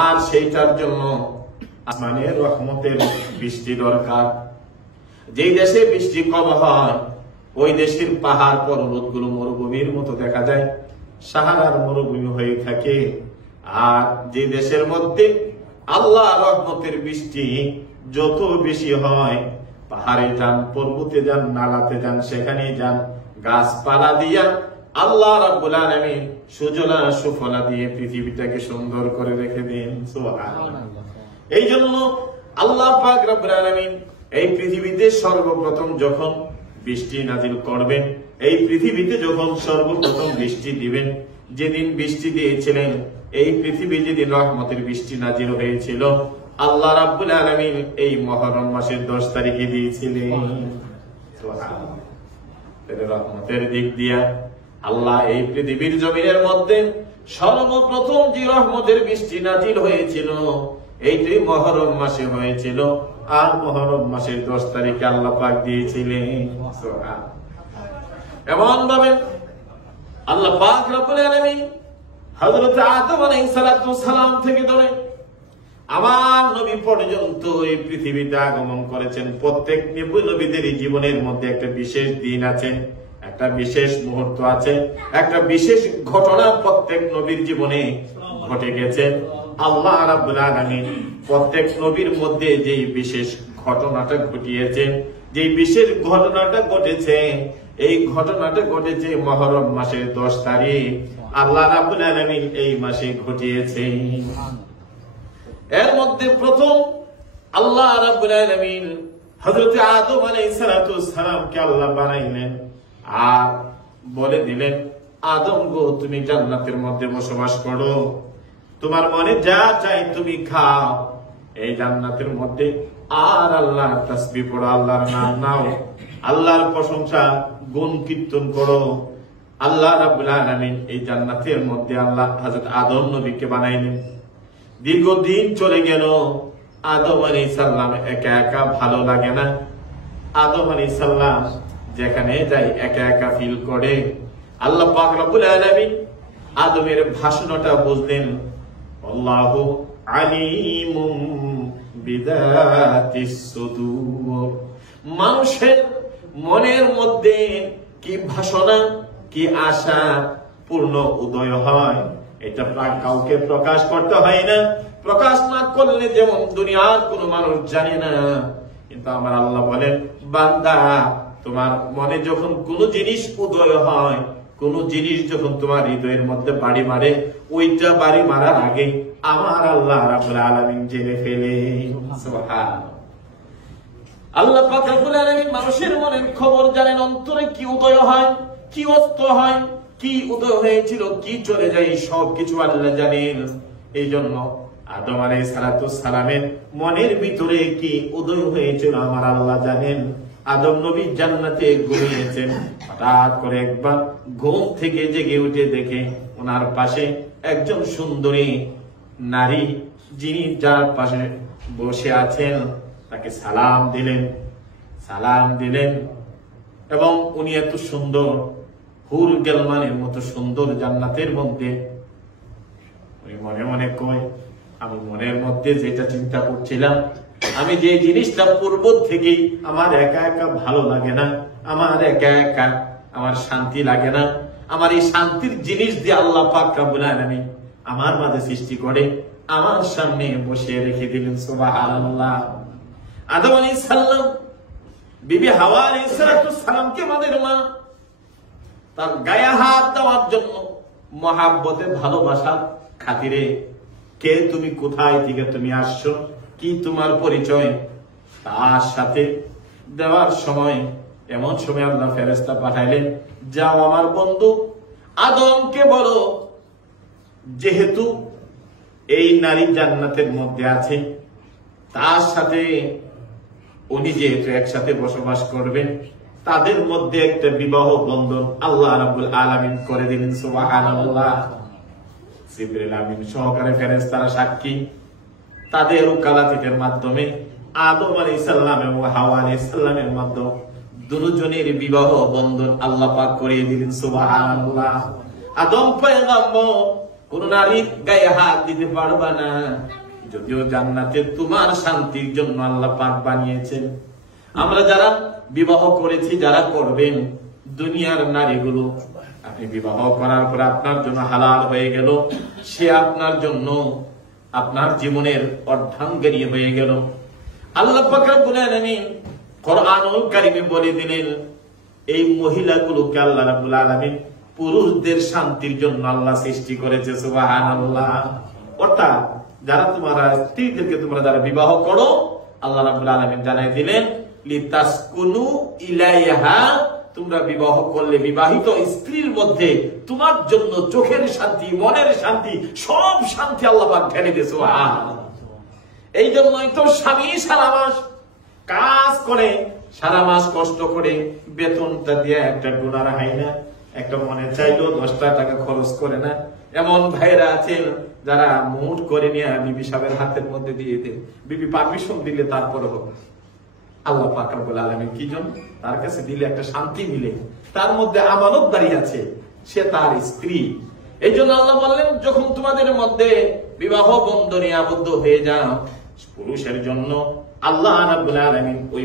আর সেইটার জন্য আসমানের রহমতের বৃষ্টি দরকার। যেই দেশে বৃষ্টি কম হয় ওই দেশের পাহাড় পর্বত গুলো মরুভূমির মতো দেখা যায়, সাহারার মরুভূমি হয়ে থাকে। আর যে দেশের মধ্যে আল্লাহ রহমতের বৃষ্টি যত বেশি হয়, পাহাড়ে যান, পর্বতে যান, নালাতে যান, সেখানে যান, গাছপালা দিয়া আল্লাহ রাব্বুল আলামিন সুজলা সুফলা দিয়ে পৃথিবীটাকে সুন্দর করে রেখে দেন। সুবহানাল্লাহ। এই জন্য আল্লাহ পাক রব্বুল আলামিন এই পৃথিবীতে সর্বপ্রথম যখন বৃষ্টি নাজিল করবেন, এই পৃথিবীতে যখন সর্বপ্রথম বৃষ্টি দিবেন, যেদিন বৃষ্টি দিয়েছিলেন, এই পৃথিবী যেদিন রহমতের বৃষ্টি নাজিল হয়েছিল, আল্লাহ রাব্বুল আলামিন এই মুহররম মাসের 10 তারিখে দিয়েছিলেন। সুবহানাল্লাহ। রহমতের দিক দিয়া আল্লাহ এই পৃথিবীর জমিনের মধ্যে সর্বপ্রথম যে রহমতের বৃষ্টি নাজিল হয়েছিল এইটি মুহররম মাসে হয়েছিল। আর মুহররম মাসের 10 তারিখে আল্লাহ পাক দিয়েছিলেন। এমন ভাবে আল্লাহ পাক রব্বুল আলামিন হযরত আদম আলাইহিস সালাম থেকে ধরে আমার নবী পর্যন্ত এই পৃথিবীতে আগমন করেছেন। প্রত্যেক নবীদের জীবনের মধ্যে একটা বিশেষ দিন আছে, একটা বিশেষ মুহূর্ত আছে, একটা বিশেষ ঘটনা প্রত্যেক নবীর জীবনে ঘটে গেছে। আল্লাহ রাব্বুল আলামিন প্রত্যেক নবীর মধ্যে যে বিশেষ ঘটনাটা ঘটিয়েছে, যে বিশেষ ঘটনাটা ঘটেছে, এই ঘটনাটা ঘটেছে মুহররম মাসের 10 তারিখ আল্লাহ রাব্বুল আলামিন এই মাসে ঘটিয়েছে। এর মধ্যে প্রথম আল্লাহ রাব্বুল আলামিন হযরত আদম আলাইহিস সালামকে আল্লাহ বানাইলেন আর বলে দিলেন, আদম গো, তুমি জান্নাতের মধ্যে বসবাস করো, তোমার মনে যা চাই তুমি খাও এই জান্নাতের মধ্যে। আর আল্লাহর তাসবিহ পড়ো, আল্লাহর নাম নাও, আল্লাহর প্রশংসা গুণ কীর্তন করো। আল্লাহ রাব্বুল আলামিন এই জান্নাতের মধ্যে আল্লাহ হযরত আদম নবীকে বানাইলেন। দীর্ঘদিন চলে গেল, আদম আলাইহিস সালাম একা একা ভালো লাগে না। আদম আলাইহিস সালাম যেখানে যাই একা একা ফিল করে। আল্লাহ পাক রব্বুল আলামিন আদমের ভাষণটা বুঝলেন। আল্লাহু আলিমুম বিযাতিস সুদূর। মানুষের মনের মধ্যে কি ভাষণা, কি আশা পূর্ণ উদয় হয়, এটা কাউকে প্রকাশ করতে হয় না। প্রকাশ না করলে যেমন দুনিয়ার কোন মানুষ জানে না, কিন্তু আমার আল্লাহ বলেন, বান্দা তোমার মনে যখন কোন জিনিস উদয় হয়, কোন জিনিস যখন তোমার হৃদয়ের মধ্যে বাড়ি মারে, ওইটা বাড়ি মারার আগে আমার আল্লাহ রাব্বুল আলামিন জেনে ফেলে। সুবহানাল্লাহ। আল্লাহ পাক রব্বুল আলামিন মানুষের মনের খবর জানেন, অন্তরে কি উদয় হয়, কি অস্ত হয়, কি উদয় হয়েছিল, কি চলে যায়, সবকিছু আল্লাহ জানেন। এই জন্য আদম আলাইহিস সালামের মনের ভিতরে কি উদয় হয়েছিল আমার আল্লাহ জানেন। আদম নবী জান্নাতে ঘুমিয়েছেন, হঠাৎ করে একবার ঘুম থেকে জেগে উঠে দেখে ওনার পাশে একজন সুন্দরী নারী, যিনি যার পাশে বসে আছেন, তাকে সালাম দিলেন এবং উনি এত সুন্দর, হুর গেলমানের মতো সুন্দর জান্নাতের মধ্যে। উনি মনে মনে কয়, আমি মনের মধ্যে যেটা চিন্তা করছিলাম, আমি যে জিনিসটা পূর্ব থেকেই আমার একা একা ভালো লাগে না, আমার একা একা আমার শান্তি লাগে না, আমার এই শান্তির জিনিস দিয়ে আল্লাহ পাক রব্বুল আলামিন আমার মাঝে সৃষ্টি করে আমার সামনে বসিয়ে রেখে দিলেন। সুবহানাল্লাহ। আদম আলাইহিস সালাম বিবি হাওয়া আলাইহিস সালামকে আমাদের মা তার গায়ে হাত দেওয়ার জন্য মহাব্বতে, ভালোবাসার খাতিরে, কে তুমি, কোথায় থেকে তুমি আসছো, কি তোমার পরিচয়, তার সাথে দেওয়ার সময় এমন সময় আল্লাহ ফেরেশতা পাঠাইলেন, যাও আমার বন্ধু আদমকে বলো, যেহেতু এই নারী জান্নাতের মধ্যে আছে, তার সাথে উনি যেহেতু একসাথে বসবাস করবেন, তাদের মধ্যে একটা বিবাহ বন্ধন আল্লাহ রাব্বুল আলামিন করে দিলেন। সুবহানাল্লাহ। জিবরিল আমিন সহকারে ফেরেশতারা সাক্ষী, তাদের ওকালাতের মাধ্যমে আদম আলাইহিস সালাম এবং হাওয়া আলাইহিস সালামের মাধ্যমে দুজনের বিবাহ বন্ধন আল্লাহ পাক করিয়ে দিলেন। সুবহানাল্লাহ। আদম পয়গম্বর কোন নারীর গায়ে হাত দিতে পারবা না, যদিও জান্নাতে তোমার শান্তির জন্য আল্লাহ পাক বানিয়েছেন। আমরা যারা বিবাহ করেছি, যারা করবেন, দুনিয়ার নারীগুলো আপনি বিবাহ করার পর আপনার জন্য হালাল হয়ে গেল, সে আপনার জন্য আপনার জীবনের অর্ধাঙ্গিনী হয়ে গেল। আল্লাহ পাক রব্বুল আলামিন কোরআনুল কারীমে বলে দিলেন, এই মহিলাগুলোকে আল্লাহ রাব্বুল আলামিন পুরুষদের শান্তির জন্য আল্লাহ সৃষ্টি করেছে। সুবহানাল্লাহ। অর্থাৎ যারা তোমরা স্ত্রীদেরকে তোমরা যারা বিবাহ করো, আল্লাহ রাব্বুল আলামিন জানাই দিলেন লিতাসকুনু ইলাইহা, তোমরা বিবাহ করলে বিবাহিত স্ত্রীর মধ্যে তোমার জন্য চোখের শান্তি, মনের শান্তি, সব শান্তি আল্লাহ পাক ঢেলে দিয়েছে। সুবহানাল্লাহ। এই জন্যই তো স্বামী সারা মাস কাজ করে, সারা মাস কষ্ট করে বেতনটা দিয়ে একটা ডোনার হয় না, একটা মনে চাইলো 10 টাকা খরচ করে না। এমন ভাইরা আছেন যারা মুঠ করে নিয়ে বিবি সাহেবের হাতের মধ্যে দিয়ে দেন, বিবি পারমিশন দিলে তারপরে হবে। আল্লাহ পাক রব্বুল আলামিন কি জন্য? তার কাছে দিলে একটা শান্তি মিলে, তার মধ্যে আমানতদারি আছে, সে তার স্ত্রী। এই জন্য আল্লাহ বললেন, যখন তোমাদের মধ্যে বিবাহ বন্ধনে আবদ্ধ হয়ে যাও, পুরুষের জন্য আল্লাহ রাব্বুল আলামিন ওই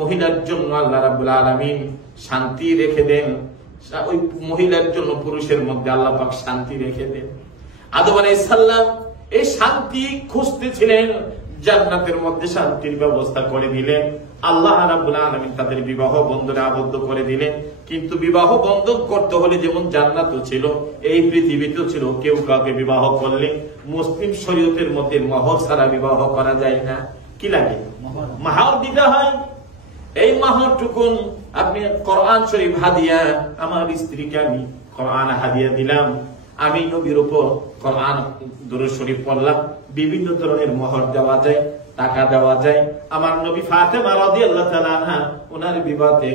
মহিলার জন্য আল্লাহ রাব্বুল আলামিন শান্তি রেখে দেন। ওই মহিলার জন্য পুরুষের মধ্যে আল্লাহ পাক শান্তি রেখে দেন। আদম আলাইহিস সালাম এই শান্তি খুঁজতেছিলেন, জান্নাতের মধ্যে শান্তির ব্যবস্থা করে দিলেন। আল্লাহ রাব্বুল আলামিন তাদের বিবাহ বন্ধনে আবদ্ধ করে দিলেন। কিন্তু বিবাহ বন্ধন করতে হলে যেমন জান্নাতও ছিল, এই পৃথিবীতেও ছিল। কেউ কাউকে বিবাহ করলে মুসলিম শরীয়তের মধ্যে মহর ছাড়া বিবাহ করা যায় না। কি লাগে? মাহর দিতে হয়। এই মাহরটুকুন আপনি কোরআন শরীফ হাদিয়া, আমার স্ত্রীকে আমি কোরআন হাদিয়া দিলাম, আমি নবীর উপর কোরআন দুরূদ শরীফ পড়লাম। বিভিন্ন ধরনের মোহর দেওয়া যায়, টাকা দেওয়া যায়। আমার নবী ফাতেমা রাদিয়াল্লাহু তাআলা আনহা ওনার বিবাহে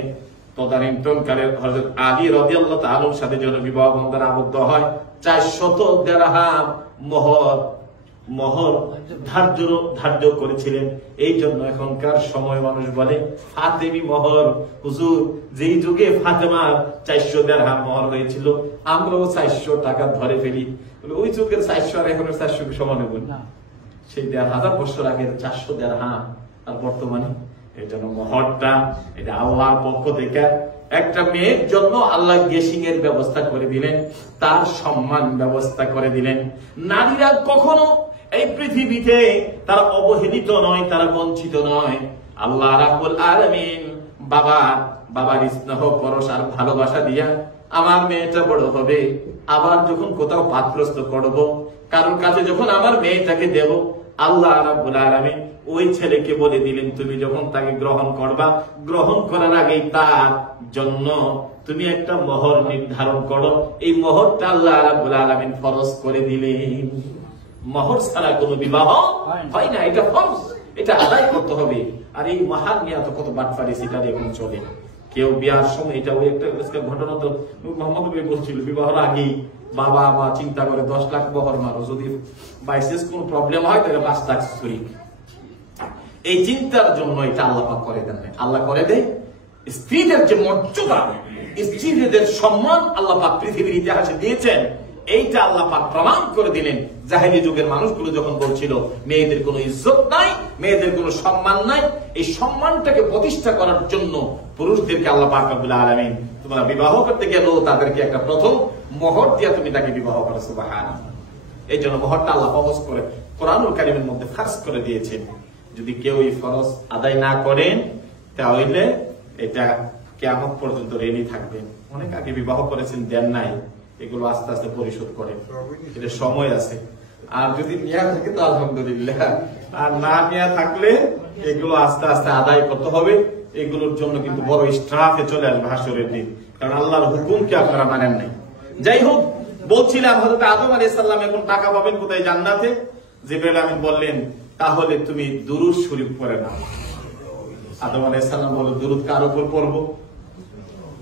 তদানীন্তনকালের হযরত আলী রাদিয়াল্লাহু তাআলার সাথে যখন বিবাহ বন্ধনে আবদ্ধ হয়, 400 দিরহাম মোহর ধার্য করেছিলেন। এই জন্য এখনকার সময় মানুষ বলে ফাতেমি মোহর। হুজুর, যেই যুগে ফাতেমার 400 দিরহাম মোহর হয়েছিল, আমরাও 400 টাকা ধরে ফেলি। ওই যুগের 400 আর এখনের 400 সমান হবে না। সেই 1000 বছর আগের 400 দিরহাম আর বর্তমানে। এই জন্য মোহরটা এটা আল্লাহর পক্ষ থেকে একটা মেয়ের জন্য আল্লাহ গেসিং এর ব্যবস্থা করে দিলেন, তার সম্মান ব্যবস্থা করে দিলেন। নারীরা কখনো এই পৃথিবীতে তারা অবহেলিত নয়, তারা বঞ্চিত নয়। আল্লাহ রাব্বুল আলামিন বাবার স্নেহ পরশ আর ভালোবাসা দিয়া আমার মেয়েটা বড় হবে, আবার যখন কোথাও পাত্রস্থ করব, কারোর কাছে যখন আমার মেয়েটাকে দেব, আল্লাহ রাব্বুল আলামিন ওই ছেলেকে বলে দিলেন, তুমি যখন তাকে গ্রহণ করবা, গ্রহণ করার আগেই তার জন্য তুমি একটা মোহর নির্ধারণ করো। এই মোহরটা আল্লাহ রাব্বুল আলামিন ফরজ করে দিলেন। মোহর ছাড়া কোনো বিবাহ হয় না, এটা ফরজ, এটা আদায় করতে হবে। আর এই মাহার নিয়ে তো কত বাটপারি সেটা এখন চলে। কেউ বিয়ার সময়, এটা ওই একটা ঘটনা তো মোহাম্মদ নবী বলছিল, বিবাহের আগেই বাবা মা চিন্তা করে 10 লাখ মোহর মারো, যদি বাইসেস কোন প্রবলেম হয় তাহলে 5 লাখ ছুরি। এই চিন্তার জন্য এটা আল্লাহ পাক করে দেন। আল্লাহ করে দেয় স্ত্রীদের যে মর্যাদা, স্ত্রীদের সম্মান আল্লাহ পাক পৃথিবীর ইতিহাসে দিয়েছেন, এইটা আল্লাহ পাক প্রমাণ করে দিলেন। জাহেলি যুগের মানুষগুলো যখন বলছিল মেয়েদের কোনো ইজ্জত নাই, মেয়েদের কোনো সম্মান নাই, এই সম্মানটাকে প্রতিষ্ঠা করার জন্য পুরুষদেরকে আল্লাহ পাক রব্বুল আলামিন তোমরা বিবাহ করতে গেলেও তাদেরকে একটা প্রথম মোহর দিয়া তুমি তাকে বিবাহ করো। সুবহানাল্লাহ। এই জন্য মোহরটা আল্লাহ ফরজ করে কোরআনুল কারীমের মধ্যে ফারজ করে দিয়েছেন। যদি কেউ এই ফরজ আদায় না করেন, তাহলে এটা কিয়ামত পর্যন্ত ঋণী থাকবেন। অনেক আগে বিবাহ করেছেন, দেন নাই, এগুলো আস্তে আস্তে পরিশোধ করে, এটা সময় আছে। আর যদি নেওয়া থাকে তো আলহামদুলিল্লাহ, আর না নেওয়া থাকলে এগুলো আস্তে আস্তে আদায় করতে হবে। এগুলোর জন্য কিন্তু বড় স্ট্রাফে চলে আসবে হাসরের দিন, কারণ আল্লাহর হুকুমকে আপনারা মানেন নাই। যাই হোক, বলছিলাম হযরত আদম আলাইহিস সালাম এখন টাকা পাবেন কোথায়? জান্নাতে। জিবরাইল আমিন বললেন, তাহলে তুমি দুরূদ শরীফ পড়ে নাও। আদম আলাইহিস সালাম বলল, দুরূদ কার উপর পড়বো?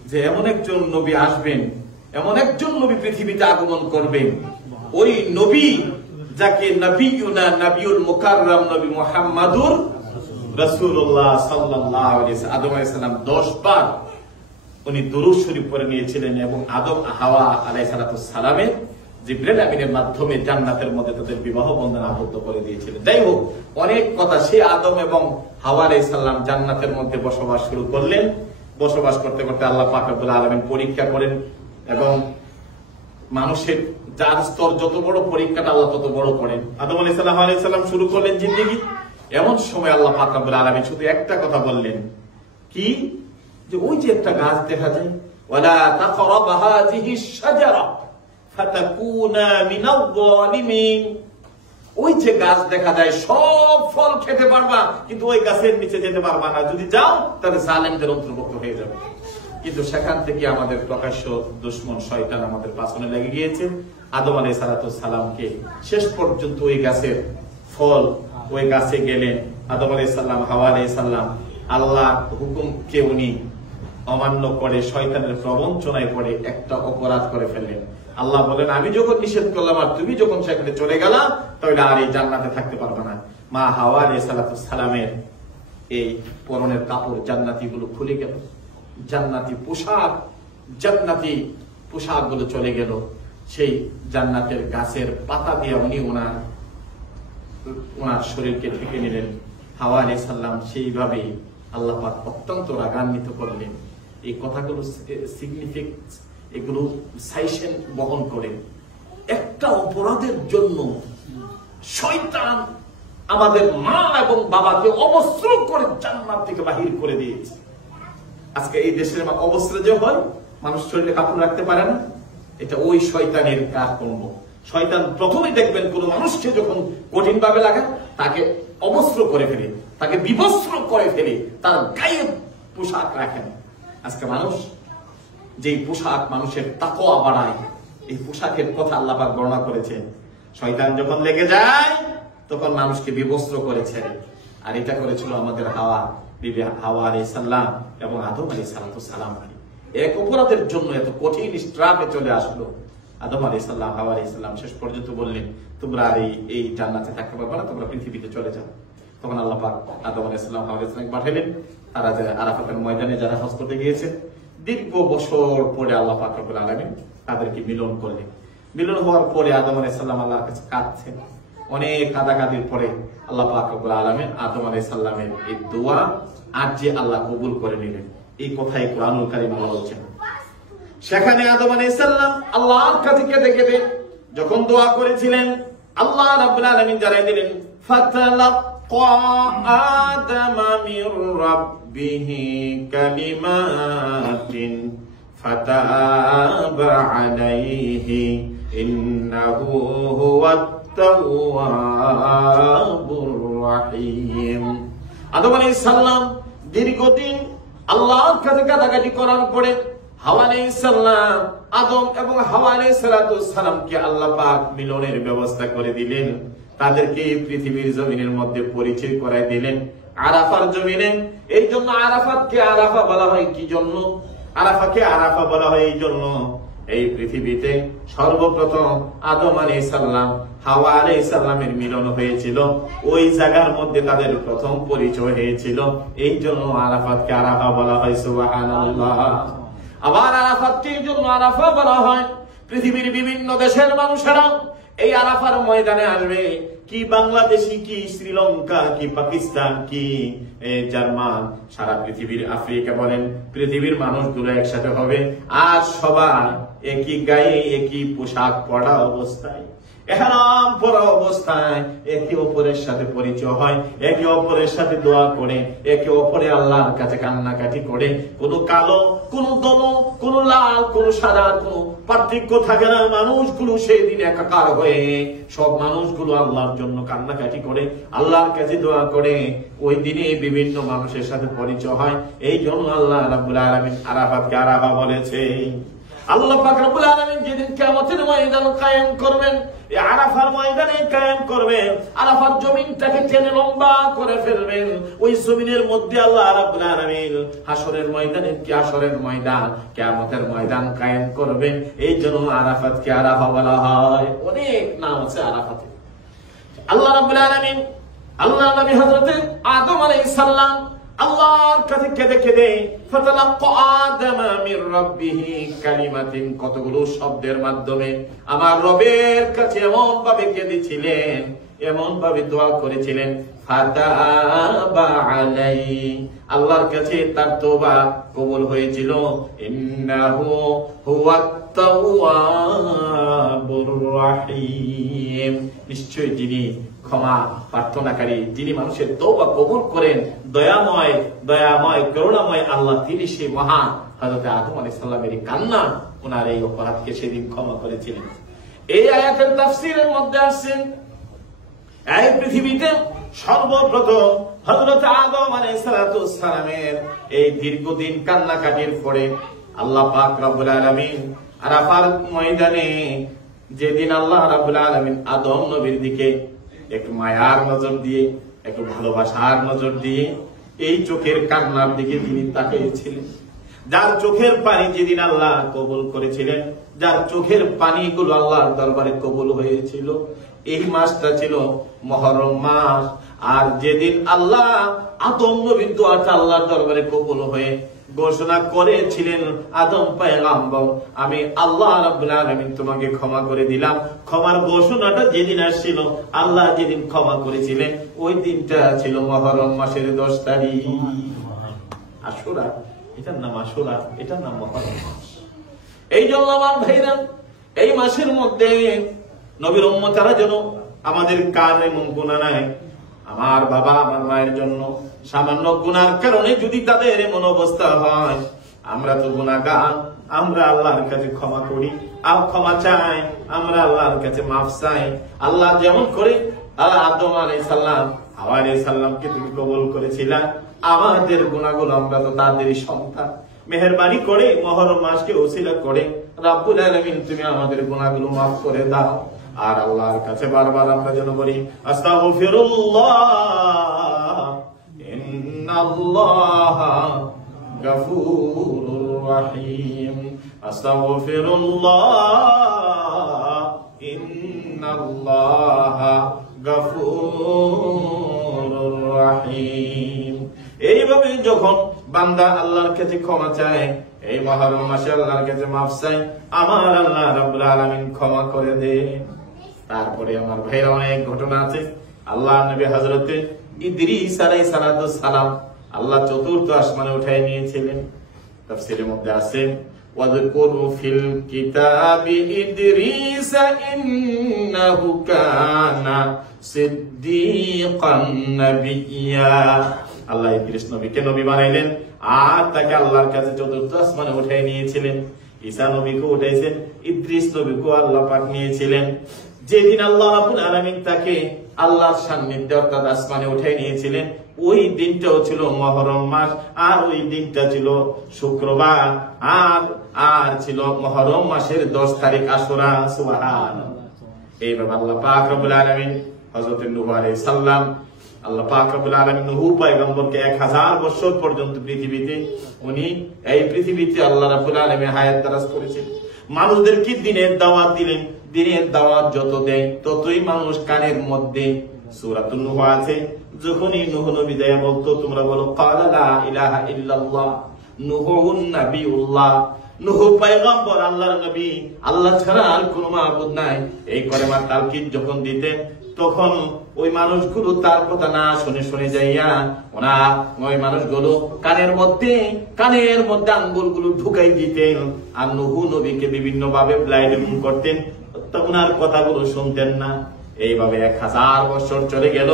যে এমন একজন নবী আসবেন, এমন একজন নবী পৃথিবীতে আগমন করবেন, ওই নবী যাকে নবিয়ুনা নবিউল মুকাররম নবী মুহাম্মাদুর রাসূলুল্লাহ সাল্লাল্লাহু আলাইহি ওয়াসাল্লাম। আদম আলাইহিস সালাম 10 বার উনি দুরূদ শরীফ পড়ে নিয়েছিলেন, এবং আদম হাওয়া আলাইহিস সালামের জিবরাইল আমিনের মাধ্যমে জান্নাতের মধ্যে তাদের বিবাহ বন্ধন আবদ্ধ করে দিয়েছিলেন। যাই হোক, অনেক কথা। সে আদম এবং হাওয়া আলাইহিস সালাম জান্নাতের মধ্যে বসবাস শুরু করলেন। বসবাস করতে করতে আল্লাহ পাক রব্বুল আলামিন পরীক্ষা করেন, এবং মানুষের যার স্তর যত বড়, পরীক্ষাটা আল্লাহ তত বড় করেন। আদম আলাইহিস সালাম শুরু করলেন জিন্দেগি। এমন সময় আল্লাহ পাক রব্বুল আলামিন শুধু একটা কথা বললেন, কি? যে ওই যে একটা গাছ দেখা যায়, ওয়ালা তাকরাব হাযিহিশ শাজারা ফাতাকুনা মিনাল যালিমিন। ওই যে গাছ দেখা যায়, সব ফল খেতে পারবা, কিন্তু ওই গাছের নিচে যেতে পারবা না। যদি যাও তাহলে জালেমদের অন্তর্ভুক্ত হয়ে যাবে। কিন্তু সেখান থেকে আমাদের প্রকাশ্য দুশমন শয়তান আমাদের পাছনে লেগে গিয়েছে। আদম আলাইহিস সালামকে শেষ পর্যন্ত ওই গাছের ফল, ওই গাছে গেলেন আদম আলাইহিস সালাম, হাওয়া আলাইহিস সালাম। আল্লাহ হুকুমকে উনি অমান্য করে শয়তানের প্রবঞ্চনায় পড়ে একটা অপরাধ করে ফেললেন। আল্লাহ বলেন, আমি যখন নিষেধ করলাম আর তুমি যখন সেখানে চলে গেলা, তাহলে আর এই জান্নাতে থাকতে পারবে না। মা হাওয়া আলাইহিস সালামের এই পরনের কাপড় জান্নাতি গুলো খুলে গেল, জান্নাতি পোশাক গুলো চলে গেল। সেই জান্নাতের গাছের পাতা দিয়ে উনি ওনার শরীরকে ঢেকে নিলেন। হাওয়া আলাইহিস সালাম সেইভাবে আল্লাহ পাক অত্যন্ত রাগান্বিত করলেন। এই কথাগুলো সিগনিফিকেন্স, এগুলো সাইসেন বহন করে। একটা অপরাধের জন্য শয়তান আমাদের মা এবং বাবাকে অবস্ত্র করে জান্নাত থেকে বাহির করে দিয়েছে। আজকে এই দেশের অবস্ত্র যে হয়, মানুষ শরীরে কাপড় রাখতে পারে না, এটা ওই শয়তানের কর্ম। শয়তান প্রথমে দেখবেন কোন মানুষকে যখন কঠিন ভাবে লাগায়, তাকে অবস্ত্র করে ফেলে, তাকে বিবস্ত্র করে ফেলে, তার গায়ে পোশাক রাখেন। আজকে মানুষ যে পোশাক মানুষের তাকওয়া বাড়ায়, এই পোশাকের কথা আল্লাহ পাক বর্ণনা করেছেন। শয়তান যখন লেগে যায় তখন মানুষকে বিবস্ত্র করেছে। আর এটা করেছিল আমাদের হাওয়া আলাইহিস সালাম এবং আদম আলাইহিস সালাম। এক অপরাধের জন্য এত কঠিন স্ট্রাপে চলে আসলো। আদম আলাইহিস সালাম, হাওয়া আলাইহিস সালাম শেষ পর্যন্ত বললেন, তোমরা আর এই জান্নাতে থাকতে পারবে না, তোমরা পৃথিবীতে চলে যাও। তখন আল্লাহ পাক আদম আলাইহিস সালাম, হাওয়া আলাইহিস সালাম পাঠালেন। তারা আরাফাতের ময়দানে যারা হজ করতে গিয়েছে, দীর্ঘ বছর পরে আল্লাহ পাক রব্বুল আলামিন তাদেরকে মিলন করলেন। মিলন হওয়ার পরে আদম আলাইহিস সালাম আল্লাহর কাছে কাঁদছেন। অনেক কাঁদাকাঁদির পরে আল্লাহ পাক রব্বুল আলামিন আদম আলাইহিস সালামের এই দোয়া আজ যে আল্লাহ কবুল করে নিলেন, এই কথাই কুরআনুল কারীম বলছেন। সেখানে আদম আলাইহিস সালাম আল্লাহর কাছে কেঁদে কেঁদে যখন দোয়া করেছিলেন, আল্লাহ রাব্বুল আলামিন জানাই দিলেন, ফাতালাক্কা আদম মির রাব্বিহি কালিমাতিন ফাতাবা আলাইহি ইন্নাহু হুয়াত তাওয়াবুর রাহিম। আদম আলাইহিস সালাম দীর্ঘদিন আল্লাহর কাছে কাঁদাকাটি করার পরে হাওয়া আলাইহিস সালাম, আদম এবং হাওয়া আলাইহিস সালামকে আল্লাহ পাক মিলনের ব্যবস্থা করে দিলেন। তাদেরকে পৃথিবীর জমিনের মধ্যে পরিচয় করায় দিলেন আরাফার জমিনে। এই জন্য আরাফাতকে আরাফা বলা হয় কি জন্য? আরাফাকে আরাফা বলা হয় এই জন্য, এই পৃথিবীতে সর্বপ্রথম আদম আলাইহিস সালাম, হাওয়া আলাইহিস সালামের মিলন হয়েছিল। ওই জায়গার মধ্যে তাদের প্রথম পরিচয় হয়েছিল। এই জন্য আরাফাতকে আরাফা বলা হয়। সুবহানাল্লাহ। আবার আরাফাতকে এই জন্য আরাফা বলা হয়, পৃথিবীর বিভিন্ন দেশের মানুষেরা এই আরাফার ময়দানে আসবে। কি বাংলাদেশি, কি শ্রীলঙ্কা, কি পাকিস্তান, কি জার্মান, সারা পৃথিবীর, আফ্রিকা বলেন, পৃথিবীর মানুষগুলো একসাথে হবে। আর সবাই একই গায়ে একই পোশাক পরা অবস্থায়, ইহরাম পরা অবস্থায় একে অপরের সাথে পরিচয় হয়, একে অপরের সাথে দোয়া করে, একে অপরে আল্লাহর কাছে কান্নাকাটি করে। কোন কালো, কোন দলো, কোন লাল, কোন সাদা, কোন পার্থক্য থাকে না। মানুষগুলো সেই দিন একাকার হয়ে সব মানুষগুলো আল্লাহর জন্য কান্নাকাটি করে, আল্লাহর কাছে দোয়া করে। ওই দিনে বিভিন্ন মানুষের সাথে পরিচয় হয়। এই জন্য আল্লাহ রাব্বুল আলামিন আরাফাতকে আরাফা বলেছে। আল্লাহ পাক রব্বুল আলামিন যেদিন কিয়ামতের ময়দান কায়েম করবেন, এই আরাফার ময়দানে কায়েম করবেন, আরাফার জমিনটাকে টেনে লম্বা করে ফেলবেন। ওই জমিনের মধ্যে আল্লাহ রাব্বুল আলামিন হাসরের ময়দানে, কি হাসরের ময়দান, কিয়ামতের ময়দান কায়েম করবেন। এই জন্য আরাফাতকে আরাফা বলা হয়। অনেক নাম আছে আরাফাতে। আল্লাহ রাব্বুল আলামিন, আল্লাহ নবী হযরত আদম আলাইহিস সালাম, আল্লাহর কাছে কেঁদে কেঁদে ফাতালাক্কা আদম মির রাব্বিহি কালিমাতিন, কতগুলো শব্দের মাধ্যমে আমার রবের কাছে এমন ভাবে কেঁদেছিলেন, এমন ভাবে দোয়া করেছিলেন। ফাতাবা আলাইহি, আল্লাহর কাছে তার তওবা কবুল হয়েছিল। ইন্নাহু হুয়াত তাওয়াবুর রহিম, নিশ্চয় যিনি ক্ষমা প্রার্থনাকারী, যিনি মানুষের তওবা কবুল করেন, দয়াময় দয়াময় করুণাময় আল্লাহ, তিনি সেই মহান। হযরত আদম আলাইহিস সালামের কান্না ওনার এই অপরাধকে সেদিন ক্ষমা করেছিলেন। এই আয়াতের তাফসীরের মধ্যে আসছেন, এই পৃথিবীতে সর্বপ্রথম হযরত আদম আলাইহিস সালামের এই দীর্ঘদিন কান্নাকাটির পরে আল্লাহ পাক রব্বুল আলামিন আরাফার ময়দানে যেদিন আল্লাহ রাব্বুল আলামিন আদম নবীর দিকে একটু মায়ার নজর দিয়ে, একটু ভালোবাসার নজর দিয়ে এই চোখের কান্নার দিকে তিনি তাকিয়েছিলেন। যার চোখের পানি যেদিন আল্লাহ কবুল করেছিলেন, যার চোখের পানিগুলো আল্লাহর দরবারে কবুল হয়েছিল, এই মাসটা ছিল মুহররম মাস। আর যেদিন আল্লাহ আদম নবীর দোয়াটা আল্লাহর দরবারে কবুল হয়ে ঘোষণা করেছিলেন, আদম পয়গম্বর আমি আল্লাহ রাব্বুল আলামিন তোমাকে ক্ষমা করে দিলাম, ক্ষমার ঘোষণাটা যেদিন আসছিল, আল্লাহ যেদিন ক্ষমা করেছিলেন, ওই দিনটা ছিল মুহররম মাসের 10 তারিখ। আশুরা, এটার নাম আশুরা, এটার নাম মুহররম মাস। এই জন্য আমার ভাইরা, এই মাসের মধ্যে নবীর উম্মতেরা যেন আমাদের কার এমন গুনাহ নাই। আমার বাবা আমার মায়ের জন্য সামান্য গুনার কারণে যদি তাদের এমন অবস্থা হয়, আমরা তো গুনাহগার, আমরা আল্লাহর কাছে ক্ষমা করি আর ক্ষমা চাই, আমরা আল্লাহর কাছে মাফ চাই। আল্লাহ যেমন করে আদম আলাইহিস সালাম, হাওয়া আলাইহিস সালামকে তুমি কবুল করেছিলা, আমাদের গুনাহগুলো, আমরা তো তাদেরই সন্তান, মেহেরবানি করে মুহররম মাসকে ওসিলা করে রব্বুল আলামিন তুমি আমাদের গুনাহগুলো মাফ করে দাও। আর আল্লাহর কাছে বারবার আমরা যেন বলি আস্তাগফিরুল্লাহ ইন্নাল্লাহা গফুরুর রহিম, আস্তাগফিরুল্লাহ ইন্নাল্লাহা গফুরুর রহিম। এইভাবে যখন বান্দা আল্লাহর কাছে ক্ষমা চায়, এই মুহররম মাসে আল্লাহর কাছে মাফ চায়, আমার আল্লাহ রাব্বুল আলামিন ক্ষমা করে দেন। তারপরে আমার ভাইরা অনেক ঘটনা আছে। আল্লাহ নবী হযরত ইদ্রিস আলাইহিস সালাম আল্লাহ চতুর্থ আসমানে উঠায় নিয়েছিলেন। তাফসীরের মধ্যে আছে ওয়াযকুরু ফিল কিতাবি ইদ্রিস ইন্নাহু কানা সিদ্দীকান নাবিয়্যা। আল্লাহ ইদ্রিস নবীকে নবী বানাইলেন আর তাকে আল্লাহর কাছে চতুর্থ আসমানে উঠায় নিয়েছিলেন। ঈসা নবীকে উঠাইছেন, ইদ্রিস নবীকে আল্লাহ পাক নিয়েছিলেন। যেদিন আল্লাহ রাব্বুল আলামিন তাকে আল্লাহর সান্নিধ্যে অর্থাৎ আসমানে উঠায় নিয়েছিলেন, ওই দিনটাও ছিল মুহররম মাস, আর ওই দিনটা ছিল শুক্রবার, আর ছিল মুহররম মাসের 10 তারিখ আশুরা। সুবহানাল্লাহ। এইভাবে আল্লাহ পাক রব্বুল আলামিন হযরত নূহ আলাইহিস সালাম, আল্লাহ পাক রব্বুল আলামিন নূহ পয়গম্বরকে 1000 বছর পর্যন্ত পৃথিবীতে উনি এই পৃথিবীতে আল্লাহ রাব্বুল আলামিন হায়াত দারাজ করেছেন। মানুষদেরকে দিনের দাওয়াত দিলেন, দিনের দাওয়াত যত দেয় ততই মানুষ কানের মধ্যে সূরাতুন নূহ আছে, যখনই নূহ নবী যায় বলতো তোমরা বলো ক্বালা লা ইলাহা ইল্লাল্লাহ নূহুন নাবিয়ুল্লাহ, নূহ পয়গম্বর আল্লাহর নবী, আল্লাহ ছাড়া আর কোনো মাবুদ নাই, এই কলেমার তালকিদ যখন দিতেন তখন ওই মানুষগুলো তার কথা না শুনে শুনে যাইয়া ওই মানুষগুলো কানের মধ্যে আঙ্গুলগুলো ঢুকাই দিতেন আর নূহ নবীকে বিভিন্ন ভাবে ব্লাইন্ডিং করতেন, ওনার কথাগুলো শুনতেন না। এইভাবে 1000 বছর চলে গেল।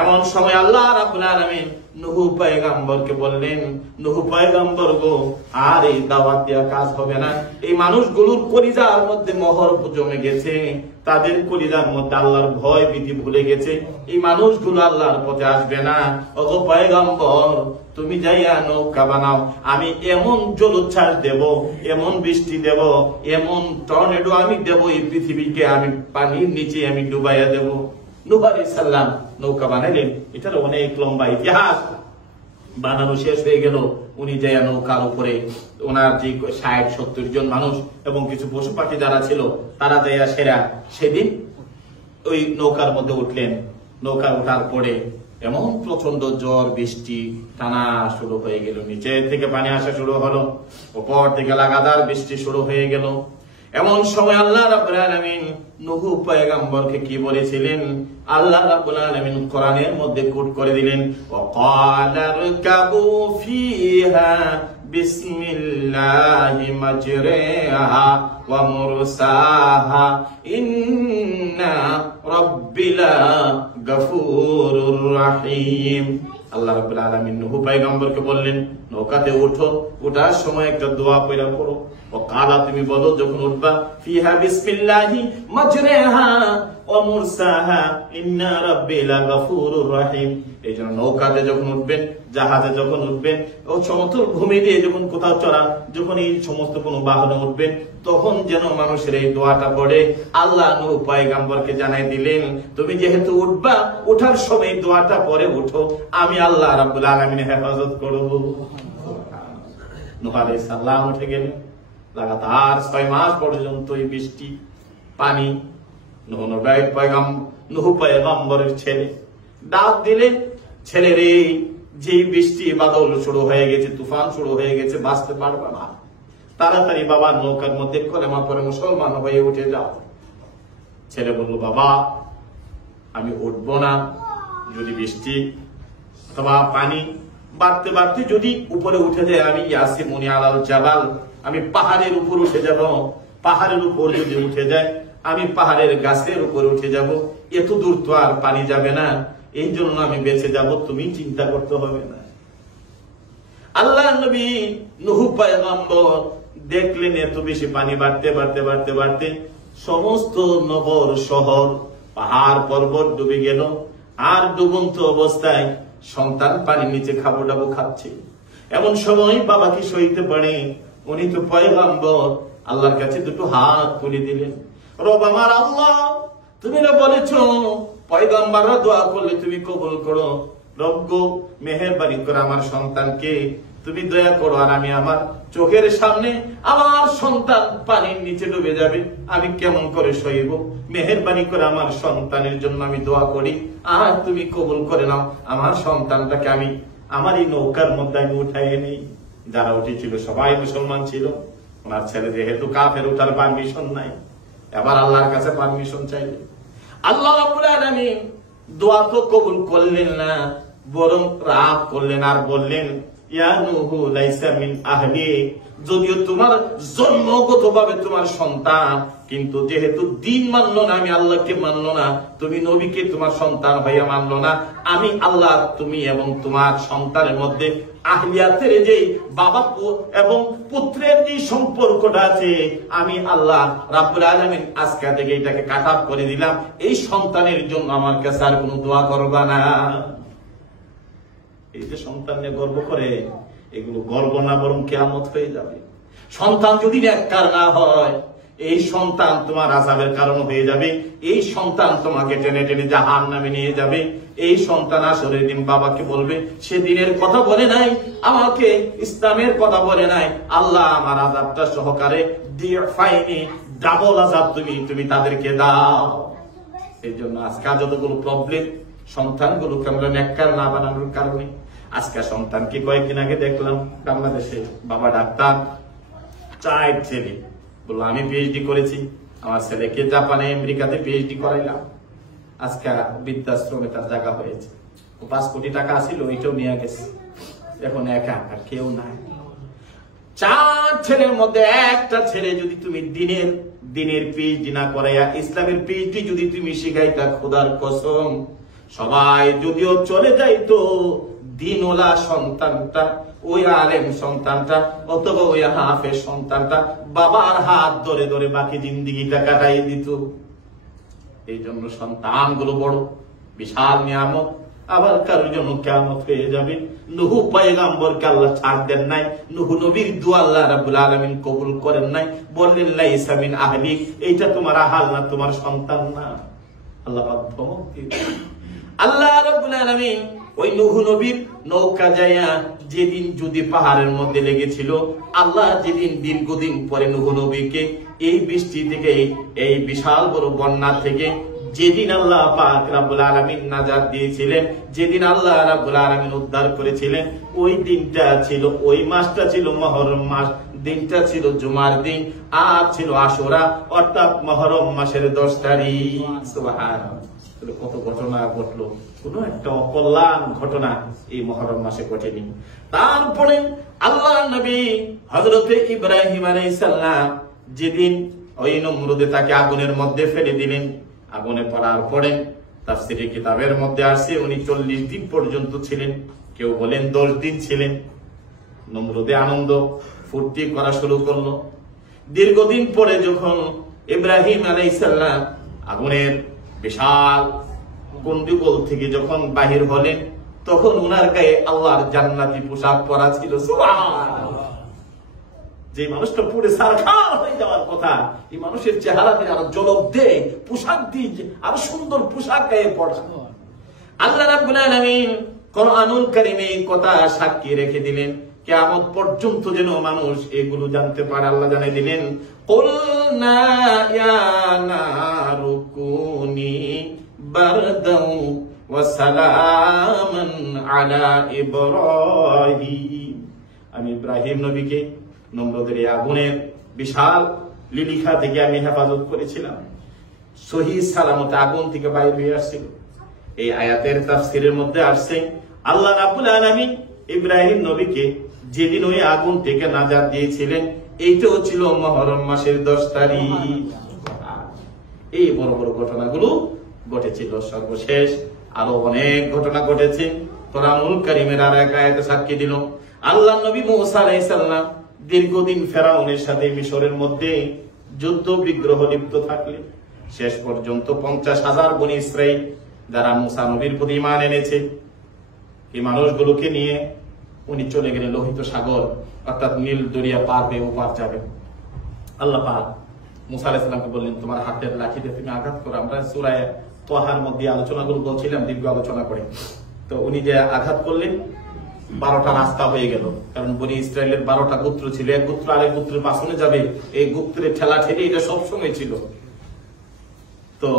এমন সময় আল্লাহ রাব্বুল আলামিন নূহ পয়গম্বরকে বললেন, নূহ পয়গম্বর গো, আর এই দাওয়াত দেওয়া কাজ হবে না। এই মানুষগুলোর কলিজার মধ্যে মোহর জমে গেছে, তাদের কলিজার মধ্যে আল্লাহর ভয় ভীতি ভুলে গেছে, এই মানুষগুলো আল্লাহর পথে আসবে না। ওগো পয়গম্বর, তুমি যাইয়া নৌকা বানাও, আমি এমন জলোচ্ছ্বাস দেব, এমন বৃষ্টি দেব, এমন টর্নেডো আমি দেব, এই পৃথিবীকে আমি পানির নিচে আমি ডুবাইয়া দেব। নূহ আলাইহিস সালাম নৌকা বানাইলেন। এটার অনেক লম্বা ইতিহাস। বানানো শেষ হয়ে গেল, উনি যাইয়া নৌকার উপরে ওনার যে 60-70 জন মানুষ এবং কিছু পশু পাখি যারা ছিল তারা যাইয়া সেদিন ওই নৌকার মধ্যে উঠলেন। নৌকা ওঠার পরে এমন প্রচন্ড ঝড় বৃষ্টি টানা শুরু হয়ে গেল, নিচে থেকে পানি আসা শুরু হলো, উপর থেকে লাগাতার বৃষ্টি শুরু হয়ে গেল। এমন সময় আল্লাহ রাব্বুল আলামিন নূহ পয়গম্বরকে কি বলেছিলেন? আল্লাহ রাব্বুল আলামিন কোরআনের মধ্যে কোট করে দিলেন, ওয়াকালা রকাবু ফিহা বিসমিল্লাহি মাজরিহা ওয়া মুরসাহা ইন্না রাব্বিলা গফুরুর রহিম। আল্লাহ রাব্বুল আলামিন নূহ পয়গম্বরকে বললেন, নৌকাতে ওঠো, ওঠার সময় একটা দোয়া পড়া পড়ো। ওয়াকালা, তুমি বলো যখন উঠবা, ফিহা বিসমিল্লাহি মাজরিহা ওয়া মুরসাহা ইন্না রাব্বিলা গফুরুর রহিম। এই জন্য নৌকাতে যখন উঠবেন, জাহাজে যখন উঠবেন, ও সমতল ভূমি দিয়ে যখন কোথাও চড়া, যখন এই সমস্ত কোনো বাহনে উঠবেন, তখন যেন মানুষের এই দোয়াটা পড়ে। আল্লাহ নূহ পয়গম্বরকে জানাই দিলেন, তুমি যেহেতু উঠবা, ওঠার সময় দোয়াটা পরে উঠো, আমি আল্লাহ রাব্বুল আলামিন হেফাজত করব। নূহ আলাইহিস সালাম উঠে গেলেন। লাগাতার 6 মাস পর্যন্ত এই বৃষ্টি পানি। নূহ পয়গম্বরের ছেলে ডাক দিলেন, ছেলে রে, যে বৃষ্টি বাদল শুরু হয়ে গেছে, তুফান শুরু হয়ে গেছে, বাঁচতে পারবে না, তাড়াতাড়ি বাবার নৌকার মধ্যে কলেমা পড়ে মুসলমান হয়ে উঠে যাও। ছেলে বলল, বাবা আমি উঠবো না, যদি বৃষ্টি অথবা পানি বাড়তে বাড়তে যদি উপরে উঠে যায়, আমি ইয়াসিমুনি আলাল জাবাল, আমি পাহাড়ের উপর উঠে যাব। পাহাড়ের উপর যদি উঠে যায়, আমি পাহাড়ের গাছের উপর উঠে যাব, এত দূর তো আর পানি যাবে না, এই জন্য আমি বেঁচে যাব, তুমি চিন্তা করতে হবে না। আল্লাহ নবী নূহ পয়গম্বর দেখলেন এত বেশি পানি বাড়তে বাড়তে বাড়তে বাড়তে সমস্ত নগর শহর পাহাড় পর্বত ডুবে গেল। আর ডুবন্ত অবস্থায় সন্তান পানির নিচে খাবো ডাবো খাচ্ছে। এমন সময় বাবা কি সইতে পারে? উনি তো পয়গম্বর, আল্লাহর কাছে দুটো হাত তুলে দিলেন। রব আমার আল্লাহ, তুমি না বলেছো পয়গম্বররা দোয়া করলে তুমি কবুল করো। রব গো, মেহেরবানি করে আমার সন্তানকে তুমি দয়া করো, আর আমি আমার চোখের সামনে আমার সন্তান পানির নিচে ডুবে যাবে, আমি কেমন করে সইব? মেহেরবানি করে আমার সন্তানের জন্য আমি দোয়া করি, আর তুমি কবুল করে নাও, আমার সন্তানটাকে আমি আমার এই নৌকার মধ্যে আমি উঠাই নেই। যারা উঠেছিল সবাই মুসলমান ছিল, ওনার ছেলে যেহেতু কাফের, ওঠার পারমিশন নাই। এবার আল্লাহর কাছে পারমিশন চাইলেন। আল্লাহ রাব্বুল আলামিন দোয়া তো কবুল করলেন না, বরং রাগ করলেন আর বললেন, ইয়া নূহ লাইসা মিন আহলি, যদিও তোমার জন্মগতভাবে তোমার সন্তান, কিন্তু যেহেতু দিন মানলো না, আমি আল্লাহকে মানলো না, তুমি নবীকে তোমার সন্তান হইয়া মানলো না, আমি আল্লাহ তুমি এবং তোমার সন্তানের মধ্যে আহলিয়াতের যে বাবা এবং পুত্রের যে সম্পর্কটা আছে, আমি আল্লাহ রাব্বুল আলামিন আজকে থেকে এটাকে কাট অফ করে দিলাম। এই সন্তানের জন্য আমার কাছে আর কোনো দোয়া করবা না। এই যে সন্তান নিয়ে গর্ব করে, এগুলো গর্ব না, বরং কিয়ামত হয়ে যাবে। সন্তান যদি নেককার না হয়, এই সন্তান তোমার আযাবের কারণ হয়ে যাবে। এই সন্তান তোমাকে টেনে টেনে জাহান্নামে নিয়ে যাবে। এই সন্তান আসরের দিন বাবাকে বলবে, সে দিনের কথা বলে নাই, আমাকে ইসলামের কথা বলে নাই, আল্লাহ আমার আযাবটা সহকারে ফাইনি ডাবল আযাব তুমি তাদেরকে দাও। এই জন্য আজকে যতগুলো প্রবলেম, সন্তানগুলোকে আমরা নেককার না বানানোর কারণে। আজকে সন্তানকে কয়েকদিন আগে দেখলাম বাংলাদেশে, বাবা ডাক্তার, 4 ছেলে, বললো আমি পিএইচডি করেছি, আমার ছেলেকে জাপানে আমেরিকাতে পিএইচডি করাইলাম, আজকে বৃদ্ধাশ্রমে তার জায়গা হয়েছে। 5 কোটি টাকা ছিল, ওইটাও নিয়ে গেছে, এখন একা, আর কেউ নাই। 4 ছেলের মধ্যে একটা ছেলে যদি তুমি দিনের পিএইচডি না করাইয়া ইসলামের পিএইচডি যদি তুমি শিখাইতা, খোদার কসম সবাই যদিও চলে যাইতো, দিনওয়ালা সন্তানটা, ওই আলেম সন্তানটা অথবা ওই হাফেজ সন্তানটা বাবার হাত ধরে ধরে বাকি জিন্দিগিটা কাটাই দিত। এই জন্য সন্তানগুলো বড় বিশাল নিয়ামত, আবার কারোর জন্য কিয়ামত হয়ে যাবে। নূহ পয়গম্বরকে আল্লাহ ছাড় দেন নাই, নূহ নবীর দোয়া আল্লাহ রাব্বুল আলামিন কবুল করেন নাই, বললেন লাইসা মিন আহলি, এইটা তোমার আহাল না, তোমার সন্তান না। আল্লাহ পাক ধমক দিলেন। আল্লাহ রাব্বুল আলামিন ওই নূহ নবীর নৌকা যাইয়া যেদিন যদি পাহাড়ের মধ্যে লেগেছিল, আল্লাহ যেদিন দীর্ঘদিন পরে নূহ নবীকে এই বৃষ্টি থেকে, এই বিশাল বড় বন্যা থেকে যেদিন আল্লাহ পাক রব্বুল আলামিন নাজাত দিয়েছিলেন, যেদিন আল্লাহ রব্বুল আলামিন উদ্ধার করেছিলেন, ওই দিনটা ছিল, ওই মাসটা ছিল মুহররম মাস, দিনটা ছিল জুমার দিন, আর ছিল আশুরা অর্থাৎ মুহররম মাসের 10 তারিখ। সুবহানাল্লাহ। কত ঘটনা ঘটলো, কোন একটা অকল্যাণ ঘটনা এই মুহররম মাসে ঘটেনি। তারপরে আল্লাহ নবী হযরতে ইব্রাহিম আলাইহিস সালাম যেদিন ওই নমরুদে তাকে আগুনের মধ্যে ফেলে দিলেন, আগুনে পড়ার পরে তাফসীরে কিতাবের মধ্যে আসছে উনি 40 দিন পর্যন্ত ছিলেন, কেউ বলেন 10 দিন ছিলেন। নমরুদে আনন্দ ফুর্তি করা শুরু করলো। দীর্ঘদিন পরে যখন ইব্রাহিম আলাইহিস সালাম আগুনের বিশাল গন্ডগোল থেকে যখন বাহির হলেন, তখন উনার গায়ে আল্লাহর জান্নাতি পোশাক পরা ছিল। সুবহানাল্লাহ। যে মানুষটা পুরো সারখার হয়ে যাওয়ার কথা, এই মানুষের চেহারা দিয়ে আরো জলক দে পোশাক দিয়ে আরো সুন্দর পোশাক গায়ে পড়া। আল্লাহ রাব্বুল আলামিন কোরআনুল কারীমে এই কথা সাক্ষী রেখে দিলেন, কিয়ামত পর্যন্ত যেন মানুষ এগুলো জানতে পারে। আল্লাহ জানিয়ে দিলেন, কুলনা ইয়া নারু কুনি বারদাও ওয়া সালামান আলা ইব্রাহিম। আমি ইব্রাহিম নবীকে নমরুদের আগুনের বিশাল লিলিখা থেকে আমি হেফাজত করেছিলাম, সহি সালামতে আগুন থেকে বাইরে হয়ে আসছিল। এই আয়াতের তাফসীরের মধ্যে আসছে আল্লাহ রাব্বুল আলামিন ইব্রাহিম নবীকে যেদিন ওই আগুন থেকে নাজাত দিয়েছিলেন, এইটাও ছিল মুহররম মাসের 10 তারিখ। এই বড় বড় ঘটনাগুলো ঘটেছিল। সর্বশেষ আরো অনেক ঘটনা ঘটেছে। কোরআনুল কারীমের আর এক আয়াতে সাক্ষী দিল, আল্লাহ নবী মুসা আলাইহিস সালাম দীর্ঘদিন ফেরাউনের সাথে মিশরের মধ্যে যুদ্ধ বিগ্রহ লিপ্ত থাকলেন। শেষ পর্যন্ত 50,000 বনী ইসরাইল যারা মুসা নবীর প্রতি ঈমান এনেছে, এই মানুষগুলোকে নিয়ে উনি চলে গেলেন লোহিত সাগর অর্থাৎ নীল দরিয়া পার হয়ে ওপার যাবেন। আল্লাহ পাক মুসা আলাইহিস সালামকে বললেন, তোমার হাতের লাঠি দিয়ে তুমি আঘাত করো। আমরা সূরা তাহার মধ্যে আলোচনাগুলো বলছিলাম, দীর্ঘ আলোচনা করে। তো উনি যে আঘাত করলেন, 12টা রাস্তা হয়ে গেল। কারণ বনি ইসরায়েলের 12টা গোত্র ছিল, এক গোত্র আরেক গোত্রের পাশনে যাবে, এই গোত্রের ঠেলা ঠেলে এটা সবসময় ছিল। তো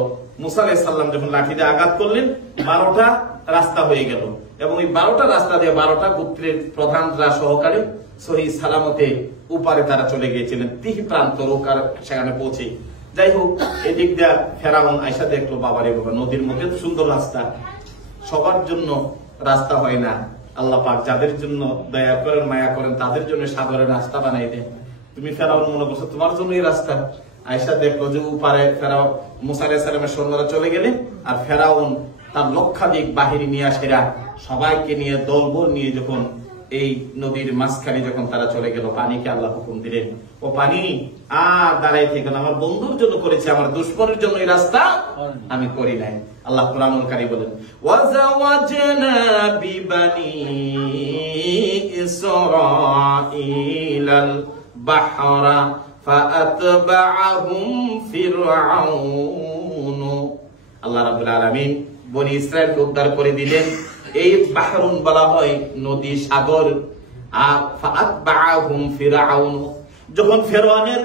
মুসা আলাইহিস সালাম যখন লাঠি দিয়ে আঘাত করলেন, 12টা রাস্তা হয়ে গেল, এবং এই 12টা রাস্তা দিয়ে 12টা গোত্রের প্রধানরা সহকারে সহি সালামতে উপারে তারা চলে গিয়েছিলেন, তিহ প্রান্ত রোকার সেখানে পৌঁছে। যাই হোক, এদিক দিয়ে ফেরাউন আয়সা দেখলো, বাবারে বাবা, নদীর মধ্যে সুন্দর রাস্তা, সবার জন্য রাস্তা হয় না। আল্লাহ পাক যাদের জন্য দয়া করেন, মায়া করেন, তাদের জন্য সাগরের রাস্তা বানাই দেন। তুমি ফেরাউন মনে করছো তোমার জন্য এই রাস্তা। আয়সা দেখলো যে উপারে ফেরাউন মুসা আলাইহিস সালামের সৈন্যরা চলে গেলে, আর ফেরাউন তার লক্ষাধিক বাহিনী নিয়ে আসেরা সবাইকে নিয়ে দলবল নিয়ে যখন এই নদীর মাঝখানে যখন তারা চলে গেল, পানিকে আল্লাহ হুকুম দিলেন, ও পানি আর দাঁড়াই থেকে আমার বন্ধুর জন্য করেছে, আমার দুশমনের জন্য এই রাস্তা আমি করি নাই। আল্লাহ কোরআনুল কারীম বলেন, ওয়াজাওয়াজনা বিবানি ইসরাঈলাল বাহরা ফাআতবাআহুম ফিরআউন। আল্লাহ রাব্বুল আলামিন বনি ইসরায়েলকে উদ্ধার করে দিলেন। এই বাহরুন বলা হয় নদী, সাগর। আর ফাআতবাআহুম ফিরআউন, যখন ফেরাউনের